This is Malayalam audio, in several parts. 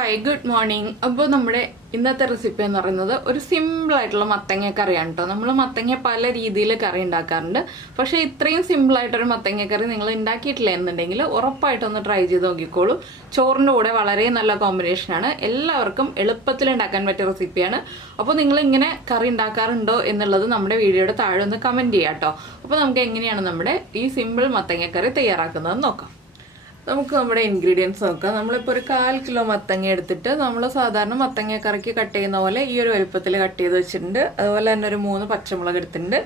Hi good morning. അപ്പോൾ നമ്മുടെ ഇന്നത്തെ റെസിപ്പി എന്ന് പറയുന്നത് ഒരു സിമ്പിളായിട്ടുള്ള മത്തങ്ങ കറിയാണ് കേട്ടോ. നമ്മൾ മത്തങ്ങ പല രീതിയിൽ കറി ഉണ്ടാക്കാറുണ്ട്. പക്ഷേ ഇത്രയും സിമ്പിളായിട്ടൊരു മത്തങ്ങ കറി നിങ്ങൾ ഉണ്ടാക്കിയിട്ടില്ല എന്നുണ്ടെങ്കിൽ ഉറപ്പായിട്ടൊന്ന് ട്രൈ ചെയ്ത് നോക്കിക്കോളൂ. ചോറിൻ്റെ കൂടെ വളരെ നല്ല കോമ്പിനേഷനാണ്. എല്ലാവർക്കും എളുപ്പത്തിൽ ഉണ്ടാക്കാൻ പറ്റിയ റെസിപ്പിയാണ്. അപ്പോൾ നിങ്ങൾ ഇങ്ങനെ കറി ഉണ്ടാക്കാറുണ്ടോ എന്നുള്ളത് നമ്മുടെ വീഡിയോയുടെ താഴെ ഒന്ന് കമൻറ്റ് ചെയ്യാം കേട്ടോ. അപ്പോൾ നമുക്ക് എങ്ങനെയാണ് നമ്മുടെ ഈ സിമ്പിൾ മത്തങ്ങ കറി തയ്യാറാക്കുന്നതെന്ന് നോക്കാം. നമുക്ക് നമ്മുടെ ഇൻഗ്രീഡിയൻസ് നോക്കാം. നമ്മളിപ്പോൾ ഒരു 1/4 കിലോ മത്തങ്ങ എടുത്തിട്ട് നമ്മൾ സാധാരണ മത്തങ്ങ കറിക്ക് കട്ട് ചെയ്യുന്ന പോലെ ഈ ഒരു വലുപ്പത്തിൽ കട്ട് ചെയ്ത് വെച്ചിട്ടുണ്ട്. അതുപോലെ തന്നെ ഒരു 3 പച്ചമുളക് എടുത്തിട്ടുണ്ട്,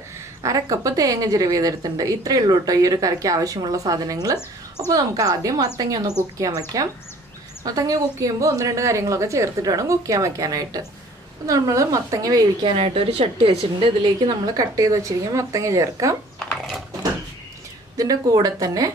1/2 കപ്പ് തേങ്ങ ചിരവിയതെടുത്തിട്ടുണ്ട്. ഇത്രയേ ഉള്ളൂ കേട്ടോ ഈ ഒരു കറിക്ക് ആവശ്യമുള്ള സാധനങ്ങൾ. അപ്പോൾ നമുക്ക് ആദ്യം മത്തങ്ങ ഒന്ന് കുക്ക് ചെയ്യാൻ വയ്ക്കാം. മത്തങ്ങ കുക്ക് ചെയ്യുമ്പോൾ 1-2 കാര്യങ്ങളൊക്കെ ചേർത്തിട്ട് വേണം കുക്ക് ചെയ്യാൻ വയ്ക്കാനായിട്ട്. അപ്പോൾ നമ്മൾ മത്തങ്ങ വേവിക്കാനായിട്ട് ഒരു ചട്ടി വെച്ചിട്ടുണ്ട്. ഇതിലേക്ക് നമ്മൾ കട്ട് ചെയ്ത് വെച്ചിരിക്കുന്ന മത്തങ്ങ ചേർക്കാം. ഇതിൻ്റെ കൂടെ തന്നെ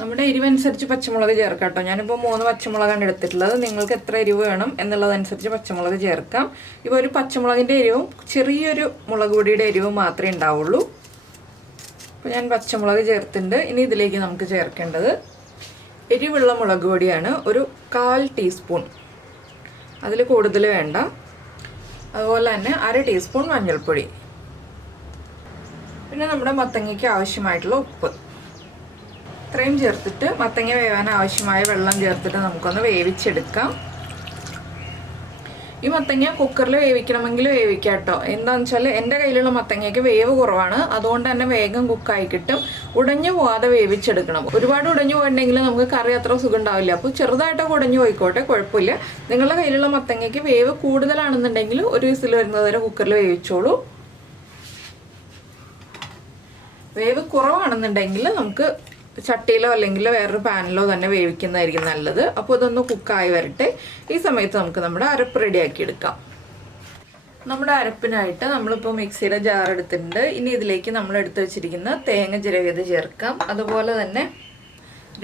നമ്മുടെ എരിവനുസരിച്ച് പച്ചമുളക് ചേർക്കാം കേട്ടോ. ഞാനിപ്പോൾ 3 പച്ചമുളകാണ് എടുത്തിട്ടുള്ളത്. നിങ്ങൾക്ക് എത്ര എരിവ് വേണം എന്നുള്ളതനുസരിച്ച് പച്ചമുളക് ചേർക്കാം. ഇപ്പോൾ ഒരു പച്ചമുളകിൻ്റെ എരിവും ചെറിയൊരു മുളക് പൊടിയുടെ എരിവും മാത്രമേ ഉണ്ടാവുള്ളൂ. അപ്പോൾ ഞാൻ പച്ചമുളക് ചേർത്തിട്ടുണ്ട്. ഇനി ഇതിലേക്ക് നമുക്ക് ചേർക്കേണ്ടത് എരിവുള്ള മുളക് പൊടിയാണ്. ഒരു 1/4 ടീസ്പൂൺ, അതിൽ കൂടുതൽ വേണ്ട. അതുപോലെ തന്നെ 1/2 ടീസ്പൂൺ മഞ്ഞൾപ്പൊടി. പിന്നെ നമ്മുടെ മത്തങ്ങയ്ക്ക് ആവശ്യമായിട്ടുള്ള ഉപ്പ്. ഇത്രയും ചേർത്തിട്ട് മത്തങ്ങ വേവാൻ ആവശ്യമായ വെള്ളം ചേർത്തിട്ട് നമുക്കൊന്ന് വേവിച്ചെടുക്കാം. ഈ മത്തങ്ങ കുക്കറിൽ വേവിക്കണമെങ്കിൽ വേവിക്കാം കേട്ടോ. എന്താണെന്ന് വെച്ചാൽ എൻ്റെ കയ്യിലുള്ള മത്തങ്ങയ്ക്ക് വേവ് കുറവാണ്. അതുകൊണ്ട് തന്നെ വേഗം കുക്കായി കിട്ടും. ഉടഞ്ഞു പോകാതെ വേവിച്ചെടുക്കണം. ഒരുപാട് ഉടഞ്ഞു പോയിട്ടുണ്ടെങ്കിൽ നമുക്ക് കറി അത്ര സുഖം ഉണ്ടാവില്ല. അപ്പോൾ ചെറുതായിട്ടൊക്കെ ഉടഞ്ഞു പോയിക്കോട്ടെ, കുഴപ്പമില്ല. നിങ്ങളുടെ കയ്യിലുള്ള മത്തങ്ങയ്ക്ക് വേവ് കൂടുതലാണെന്നുണ്ടെങ്കിൽ ഒരു വിസിൽ വരുന്നത് വരെ കുക്കറിൽ വേവിച്ചോളൂ. വേവ് കുറവാണെന്നുണ്ടെങ്കിൽ നമുക്ക് ചട്ടിയിലോ അല്ലെങ്കിൽ വേറൊരു പാനിലോ തന്നെ വേവിക്കുന്നതായിരിക്കും നല്ലത്. അപ്പോൾ ഇതൊന്ന് കുക്കായി വരട്ടെ. ഈ സമയത്ത് നമുക്ക് നമ്മുടെ അരപ്പ് റെഡിയാക്കി എടുക്കാം. നമ്മുടെ അരപ്പിനായിട്ട് നമ്മളിപ്പോൾ മിക്സിയുടെ ജാർ എടുത്തിട്ടുണ്ട്. ഇനി ഇതിലേക്ക് നമ്മൾ എടുത്ത് വെച്ചിരിക്കുന്ന തേങ്ങ ചിരവിയത് ചേർക്കാം. അതുപോലെ തന്നെ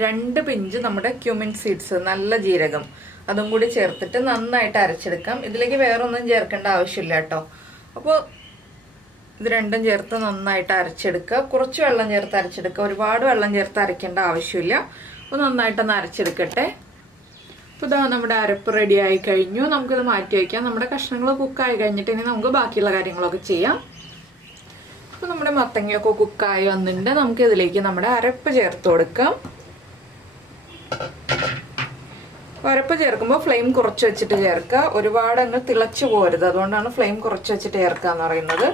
2 പിഞ്ച് നമ്മുടെ ക്യുമിൻ സീഡ്സ്, നല്ല ജീരകം, അതും കൂടി ചേർത്തിട്ട് നന്നായിട്ട് അരച്ചെടുക്കാം. ഇതിലേക്ക് വേറൊന്നും ചേർക്കേണ്ട ആവശ്യമില്ല കേട്ടോ. അപ്പോൾ ഇത് രണ്ടും ചേർത്ത് നന്നായിട്ട് അരച്ചെടുക്കുക. കുറച്ച് വെള്ളം ചേർത്ത് അരച്ചെടുക്കുക. ഒരുപാട് വെള്ളം ചേർത്ത് അരയ്ക്കേണ്ട ആവശ്യമില്ല. അപ്പോൾ നന്നായിട്ടൊന്ന് അരച്ചെടുക്കട്ടെ. അപ്പോൾ ഇതാ നമ്മുടെ അരപ്പ് റെഡി ആയി കഴിഞ്ഞു. നമുക്കിത് മാറ്റി വയ്ക്കാം. നമ്മുടെ കഷ്ണങ്ങൾ കുക്കായി കഴിഞ്ഞിട്ട് ഇനി നമുക്ക് ബാക്കിയുള്ള കാര്യങ്ങളൊക്കെ ചെയ്യാം. അപ്പോൾ നമ്മുടെ മത്തങ്ങയൊക്കെ കുക്കായി വന്നിട്ടുണ്ട്. നമുക്കിതിലേക്ക് നമ്മുടെ അരപ്പ് ചേർത്ത് കൊടുക്കാം. അരപ്പ് ചേർക്കുമ്പോൾ ഫ്ലെയിം കുറച്ച് വെച്ചിട്ട് ചേർക്കുക. ഒരുപാട് അങ്ങ് തിളച്ചു പോരുത്. അതുകൊണ്ടാണ് ഫ്ലെയിം കുറച്ച് വെച്ചിട്ട് ചേർക്കുക എന്ന് പറയുന്നത്.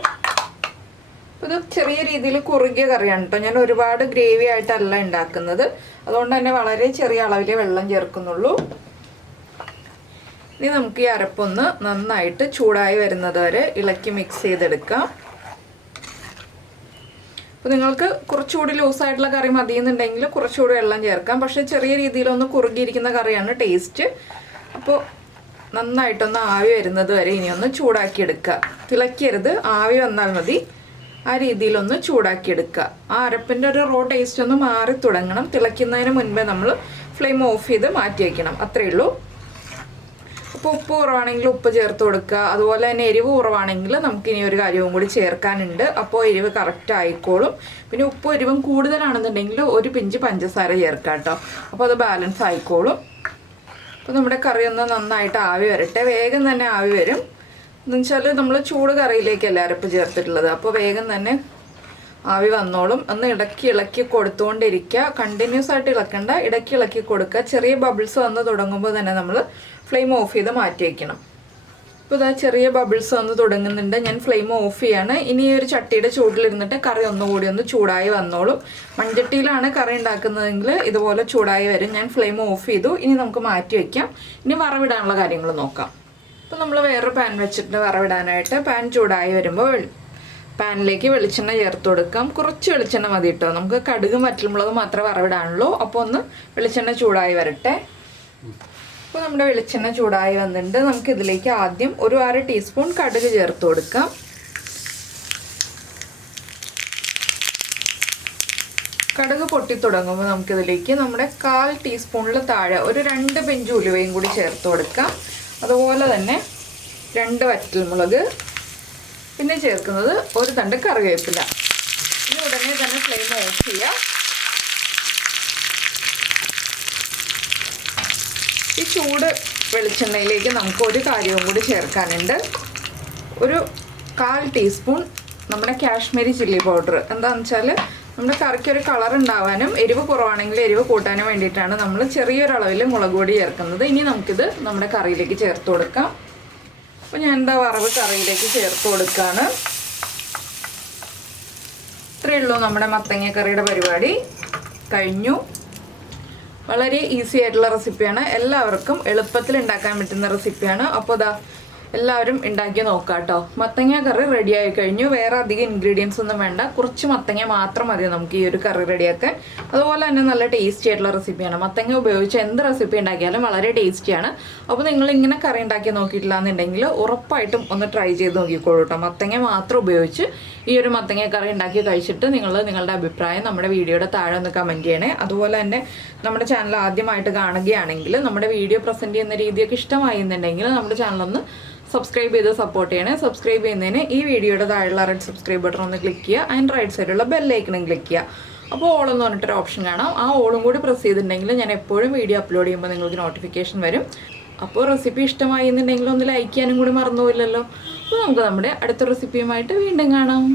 ഇത് ചെറിയ രീതിയിൽ കുറുകിയ കറിയാണ് കേട്ടോ. ഞാൻ ഒരുപാട് ഗ്രേവി ആയിട്ടല്ല ഉണ്ടാക്കുന്നത്. അതുകൊണ്ട് തന്നെ വളരെ ചെറിയ അളവിൽ വെള്ളം ചേർക്കുന്നുള്ളൂ. ഇനി നമുക്ക് ഈ അരപ്പൊന്ന് നന്നായിട്ട് ചൂടായി വരുന്നത് വരെ ഇളക്കി മിക്സ് ചെയ്തെടുക്കാം. അപ്പോൾ നിങ്ങൾക്ക് കുറച്ചുകൂടി ലൂസായിട്ടുള്ള കറി മതിയെന്നുണ്ടെങ്കിൽ കുറച്ചുകൂടി വെള്ളം ചേർക്കാം. പക്ഷേ ചെറിയ രീതിയിലൊന്ന് കുറുകിയിരിക്കുന്ന കറിയാണ് ടേസ്റ്റ്. അപ്പോൾ നന്നായിട്ടൊന്ന് ആവി വരുന്നത് വരെ ഇനി ഒന്ന് ചൂടാക്കി എടുക്കുക. തിളക്കരുത്, ആവി വന്നാൽ മതി. ആ രീതിയിലൊന്ന് ചൂടാക്കിയെടുക്കുക. ആ അരപ്പിൻ്റെ ഒരു റോ ടേസ്റ്റ് ഒന്ന് മാറി തുടങ്ങണം. തിളയ്ക്കുന്നതിന് മുൻപേ നമ്മൾ ഫ്ലെയിം ഓഫ് ചെയ്ത് മാറ്റി വയ്ക്കണം. അത്രയേ ഉള്ളൂ. അപ്പോൾ ഉപ്പ് കുറവാണെങ്കിൽ ഉപ്പ് ചേർത്ത് കൊടുക്കുക. അതുപോലെ തന്നെ എരിവ് കുറവാണെങ്കിൽ നമുക്കിനി ഒരു കാര്യവും കൂടി ചേർക്കാനുണ്ട്. അപ്പോൾ എരിവ് കറക്റ്റ് ആയിക്കോളും. പിന്നെ ഉപ്പ് എരിവും കൂടുതലാണെന്നുണ്ടെങ്കിൽ 1 പിഞ്ച് പഞ്ചസാര ചേർക്കാം കേട്ടോ. അപ്പോൾ അത് ബാലൻസ് ആയിക്കോളും. അപ്പോൾ നമ്മുടെ കറി ഒന്ന് നന്നായിട്ട് ആവി വരട്ടെ. വേഗം തന്നെ ആവി വരും. എന്നുവെച്ചാൽ നമ്മൾ ചൂട് കറിയിലേക്കല്ല അരപ്പ് ചേർത്തിട്ടുള്ളത്. അപ്പോൾ വേഗം തന്നെ ആവി വന്നോളും. ഒന്ന് ഇളക്കി കൊടുത്തുകൊണ്ടിരിക്കുക. കണ്ടിന്യൂസ് ആയിട്ട് ഇളക്കണ്ട, ഇളക്കി കൊടുക്കുക. ചെറിയ ബബിൾസ് വന്ന് തുടങ്ങുമ്പോൾ തന്നെ നമ്മൾ ഫ്ലെയിം ഓഫ് ചെയ്ത് മാറ്റി വയ്ക്കണം. ഇപ്പോൾ ഇതാ ചെറിയ ബബിൾസ് വന്ന് തുടങ്ങുന്നുണ്ട്. ഞാൻ ഫ്ലെയിം ഓഫ് ചെയ്യാണ്. ഇനി ഒരു ചട്ടിയുടെ ചൂടിലിരുന്നിട്ട് കറി ഒന്നുകൂടി ഒന്ന് ചൂടായി വന്നോളും. മൺചട്ടിയിലാണ് കറി ഉണ്ടാക്കുന്നതെങ്കിൽ ഇതുപോലെ ചൂടായി വരും. ഞാൻ ഫ്ലെയിം ഓഫ് ചെയ്തു. ഇനി നമുക്ക് മാറ്റി വയ്ക്കാം. ഇനി വറവിടാനുള്ള കാര്യങ്ങൾ നോക്കാം. അപ്പോൾ നമ്മൾ വേറൊരു പാൻ വെച്ചിട്ട് വറവിടാനായിട്ട് പാൻ ചൂടായി വരുമ്പോൾ പാനിലേക്ക് വെളിച്ചെണ്ണ ചേർത്ത് കൊടുക്കാം. കുറച്ച് വെളിച്ചെണ്ണ മതി കേട്ടോ. നമുക്ക് കടുകും വറ്റൽമുളകും മാത്രമേ വറവിടാനുള്ളൂ. അപ്പോൾ ഒന്ന് വെളിച്ചെണ്ണ ചൂടായി വരട്ടെ. അപ്പോൾ നമ്മുടെ വെളിച്ചെണ്ണ ചൂടായി വന്നിട്ടുണ്ട്. നമുക്കിതിലേക്ക് ആദ്യം ഒരു 1/2 ടീസ്പൂൺ കടുക് ചേർത്ത് കൊടുക്കാം. കടുക് പൊട്ടി തുടങ്ങുമ്പോൾ നമുക്കിതിലേക്ക് നമ്മുടെ 1/4 ടീസ്പൂണിൽ താഴെ ഒരു 2 പിഞ്ച് ഉലുവയും കൂടി ചേർത്ത് കൊടുക്കാം. അതുപോലെ തന്നെ 2 വറ്റൽമുളക്, പിന്നെ ചേർക്കുന്നത് ഒരു തണ്ട് കറിവേപ്പില. ഇനി ഉടനെ തന്നെ ഫ്ലെയിം ഓഫ് ചെയ്യുക. ഈ ചൂട് വെളിച്ചെണ്ണയിലേക്ക് നമുക്ക് ഒരു കാര്യവും കൂടി ചേർക്കാനുണ്ട്. ഒരു 1/4 ടീസ്പൂൺ നമ്മുടെ കാശ്മീരി ചില്ലി പൗഡർ. എന്താണെന്ന് വെച്ചാൽ നമ്മുടെ കറിക്ക് ഒരു കളർ ഉണ്ടാവാനും എരിവ് കുറവാണെങ്കിൽ എരിവ് കൂട്ടാനും വേണ്ടിയിട്ടാണ് നമ്മൾ ചെറിയൊരളവിൽ മുളക് പൊടി ചേർക്കുന്നത്. ഇനി നമുക്കിത് നമ്മുടെ കറിയിലേക്ക് ചേർത്ത് കൊടുക്കാം. അപ്പോൾ ഞാൻ വറവ് കറിയിലേക്ക് ചേർത്ത് കൊടുക്കുകയാണ്. ഇത്രയേ ഉള്ളൂ, നമ്മുടെ മത്തങ്ങ കറിയുടെ പരിപാടി കഴിഞ്ഞു. വളരെ ഈസി ആയിട്ടുള്ള റെസിപ്പിയാണ്, എല്ലാവർക്കും എളുപ്പത്തിൽ ഉണ്ടാക്കാൻ പറ്റുന്ന റെസിപ്പിയാണ്. അപ്പോൾ എല്ലാവരും ഉണ്ടാക്കി നോക്കാം കേട്ടോ. മത്തങ്ങ കറി റെഡി ആയി കഴിഞ്ഞു. വേറെ അധികം ഇൻഗ്രീഡിയൻസ് ഒന്നും വേണ്ട, കുറച്ച് മത്തങ്ങ മാത്രം മതി നമുക്ക് ഈ ഒരു കറി റെഡിയാക്കാൻ. അതുപോലെ തന്നെ നല്ല ടേസ്റ്റി ആയിട്ടുള്ള റെസിപ്പിയാണ്. മത്തങ്ങ ഉപയോഗിച്ച് എന്ത് റെസിപ്പി ഉണ്ടാക്കിയാലും വളരെ ടേസ്റ്റിയാണ്. അപ്പോൾ നിങ്ങൾ ഇങ്ങനെ കറി ഉണ്ടാക്കി നോക്കിയിട്ടില്ല എന്നുണ്ടെങ്കിൽ ഉറപ്പായിട്ടും ഒന്ന് ട്രൈ ചെയ്ത് നോക്കിക്കോളൂ കേട്ടോ. മത്തങ്ങ മാത്രം ഉപയോഗിച്ച് ഈ ഒരു മത്തങ്ങ കറി ഉണ്ടാക്കി കഴിച്ചിട്ട് നിങ്ങളുടെ അഭിപ്രായം നമ്മുടെ വീഡിയോയുടെ താഴെ ഒന്ന് കമൻറ്റ് ചെയ്യണേ. അതുപോലെ തന്നെ നമ്മുടെ ചാനൽ ആദ്യമായിട്ട് കാണുകയാണെങ്കിൽ നമ്മുടെ വീഡിയോ പ്രസൻറ്റ് ചെയ്യുന്ന രീതിയൊക്കെ ഇഷ്ടമായി എന്നുണ്ടെങ്കിൽ നമ്മുടെ ചാനലൊന്ന് സബ്സ്ക്രൈബ് ചെയ്ത് സപ്പോർട്ട് ചെയ്യണേ. സബ്സ്ക്രൈബ് ചെയ്യുന്നതിന് ഈ വീഡിയോയുടെ താഴെയുള്ള റെഡ് സബ്സ്ക്രൈബ് ബട്ടൺ ഒന്ന് ക്ലിക്ക് ചെയ്യുക. ആൻഡ് റൈറ്റ് സൈഡിലുള്ള ബെല്ലൈക്കണും ക്ലിക്ക് ചെയ്യുക. അപ്പോൾ ഓൾ എന്ന് പറഞ്ഞിട്ടൊരു ഓപ്ഷൻ കാണാം. ആ ഓളും കൂടി പ്രസ് ചെയ്തിട്ടുണ്ടെങ്കിൽ ഞാൻ എപ്പോഴും വീഡിയോ അപ്ലോഡ് ചെയ്യുമ്പോൾ നിങ്ങൾക്ക് നോട്ടിഫിക്കേഷൻ വരും. അപ്പോൾ റെസിപ്പി ഇഷ്ടമായി എന്നുണ്ടെങ്കിൽ ഒന്ന് ലൈക്ക് ചെയ്യാനും കൂടി മറന്നുപോയില്ലല്ലോ. അപ്പോൾ നമുക്ക് നമ്മുടെ അടുത്ത റെസിപ്പിയുമായിട്ട് വീണ്ടും കാണാം.